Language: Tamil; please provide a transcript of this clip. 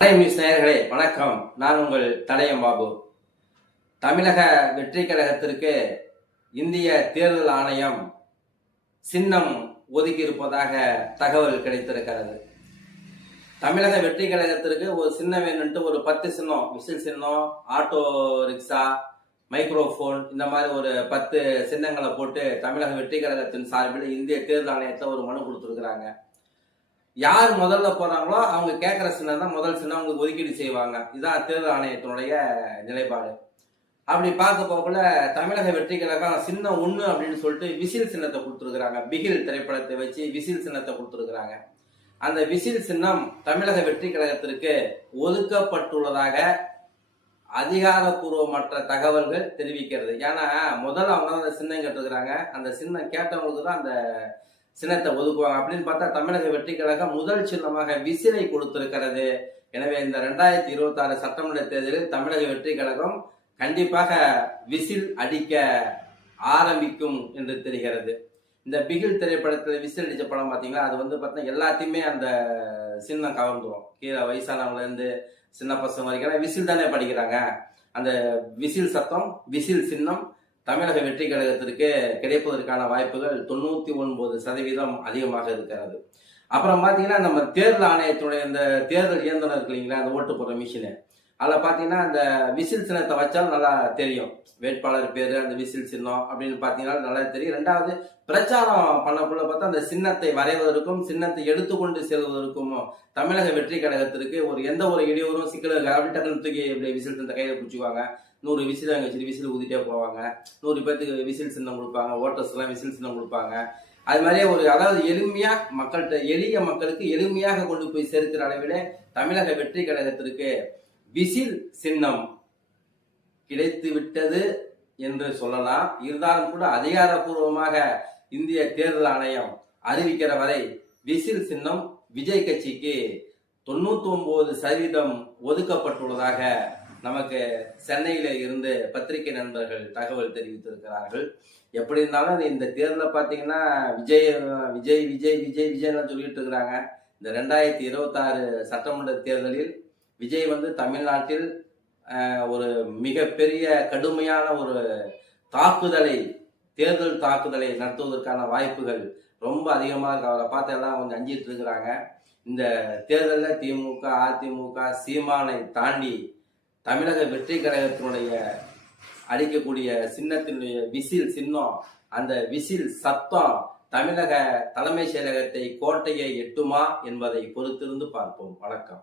நியூஸ் நேயர்களே வணக்கம். நான் உங்கள் தடயம் பாபு. தமிழக வெற்றி கழகத்திற்கு இந்திய தேர்தல் ஆணையம் சின்னம் ஒதுக்கி இருப்பதாக தகவல் கிடைத்திருக்கிறது. தமிழக வெற்றி கழகத்திற்கு ஒரு சின்னம் வேணும்ட்டு ஒரு 10 சின்னம், விசில் சின்னம், ஆட்டோ ரிக்ஷா, மைக்ரோஃபோன், இந்த மாதிரி ஒரு 10 சின்னங்களை போட்டு தமிழக வெற்றி கழகத்தின் சார்பில் இந்திய தேர்தல் ஆணையத்தில் ஒரு மனு கொடுத்துருக்குறாங்க. யார் முதல்ல போறாங்களோ அவங்க கேட்கிற சின்னம் தான் முதல் சின்னம் அவங்களுக்கு ஒதுக்கீடு செய்வாங்க. இதுதான் தேர்தல் ஆணையத்தினுடைய நிலைப்பாடு. அப்படி பார்க்க போகல தமிழக வெற்றி கழகம் சின்னம் 1 அப்படின்னு சொல்லிட்டு விசில் சின்னத்தை கொடுத்துருக்குறாங்க. பிகில் திரைப்படத்தை வச்சு விசில் சின்னத்தை கொடுத்துருக்குறாங்க. அந்த விசில் சின்னம் தமிழக வெற்றி கழகத்திற்கு ஒதுக்கப்பட்டுள்ளதாக அதிகாரப்பூர்வமற்ற தகவல்கள் தெரிவிக்கிறது. ஏன்னா முதல்ல அவங்க அந்த சின்னம் கேட்டுருக்குறாங்க. அந்த சின்னம் கேட்டவங்களுக்கு தான் அந்த சின்னத்தை ஒதுக்குவாங்க. அப்படின்னு பார்த்தா தமிழக வெற்றி கழகம் முதல் சின்னமாக விசிலை கொடுத்திருக்கிறது. எனவே இந்த 2026 சட்டமன்ற தேர்தலில் தமிழக வெற்றி கழகம் கண்டிப்பாக விசில் அடிக்க ஆரம்பிக்கும் என்று தெரிகிறது. இந்த பிகில் திரைப்படத்தில் விசில் அடிச்ச படம் பார்த்தீங்களா, அது பார்த்தீங்கன்னா எல்லாத்தையுமே அந்த சின்னம் கவர்ந்துடும். கீழே வயசானவங்கள இருந்து சின்ன பசங்க வரைக்கும் விசில் தானே படிக்கிறாங்க. அந்த விசில் சத்தம், விசில் சின்னம் தமிழக வெற்றி கழகத்திற்கு கிடைப்பதற்கான வாய்ப்புகள் 99% அதிகமாக இருக்கிறது. அப்புறம் பார்த்தீங்கன்னா நம்ம தேர்தல் ஆணையத்துடைய இந்த தேர்தல் இயந்திரம் இருக்கு இல்லைங்களா, அந்த ஓட்டு போடுற மிஷினு, அதில் பார்த்தீங்கன்னா அந்த விசில் சின்னத்தை வச்சாலும் நல்லா தெரியும். வேட்பாளர் பேர், அந்த விசில் சின்னம் அப்படின்னு பார்த்தீங்கன்னா நல்லா தெரியும். ரெண்டாவது, பிரச்சாரம் பண்ணக்குள்ள பார்த்தா அந்த சின்னத்தை வரைவதற்கும் சின்னத்தை எடுத்துக்கொண்டு செல்வதற்கும் தமிழக வெற்றி கழகத்திற்கு எந்த ஒரு இடையூறும் சிக்கல் அப்படி டக்குன்னு தூக்கி விசில் சின்னத்தை கையில் பிடிச்சிக்குவாங்க. 100 விசில் அங்கே வச்சுட்டு விசில் ஊதிட்டே போவாங்க. 100 பேருக்கு விசில் சின்னம் கொடுப்பாங்க. ஓட்டர்ஸ் எல்லாம் விசில் சின்னம் கொடுப்பாங்க. அது மாதிரியே அதாவது எளிமையா மக்கள்கிட்ட, எளிய மக்களுக்கு எளிமையாக கொண்டு போய் சேர்க்கிற அளவிலே தமிழக வெற்றி கழகத்திற்கு விசில் சின்னம் கிடைத்து விட்டது என்று சொல்லலாம். இருந்தாலும் கூட அதிகாரப்பூர்வமாக இந்திய தேர்தல் ஆணையம் அறிவிக்கிற வரை விசில் சின்னம் விஜய் கட்சிக்கு 99% ஒதுக்கப்பட்டுள்ளதாக நமக்கு சென்னையில இருந்து பத்திரிகை நண்பர்கள் தகவல் தெரிவித்திருக்கிறார்கள். எப்படி இருந்தாலும் இந்த தேர்தலை பார்த்தீங்கன்னா விஜய் விஜய் விஜய் விஜய் விஜய்லாம் சொல்லிட்டு இருக்கிறாங்க. இந்த 2026 சட்டமன்ற தேர்தலில் விஜய் தமிழ்நாட்டில் ஒரு மிகப்பெரிய கடுமையான ஒரு தேர்தல் தாக்குதலை நடத்துவதற்கான வாய்ப்புகள் ரொம்ப அதிகமாக இருக்கு. அவரை பார்த்து எல்லாம் அஞ்சிட்டு இருக்கிறாங்க. இந்த தேர்தலில் திமுக, அதிமுக, சீமானை தாண்டி தமிழக வெற்றி கழகத்தினுடைய அடிக்கக்கூடிய சின்னத்தினுடைய விசில் சின்னம், அந்த விசில் சத்தம் தமிழக தலைமை செயலகத்தை, கோட்டையை எட்டுமா என்பதை பொறுத்திருந்து பார்ப்போம். வணக்கம்.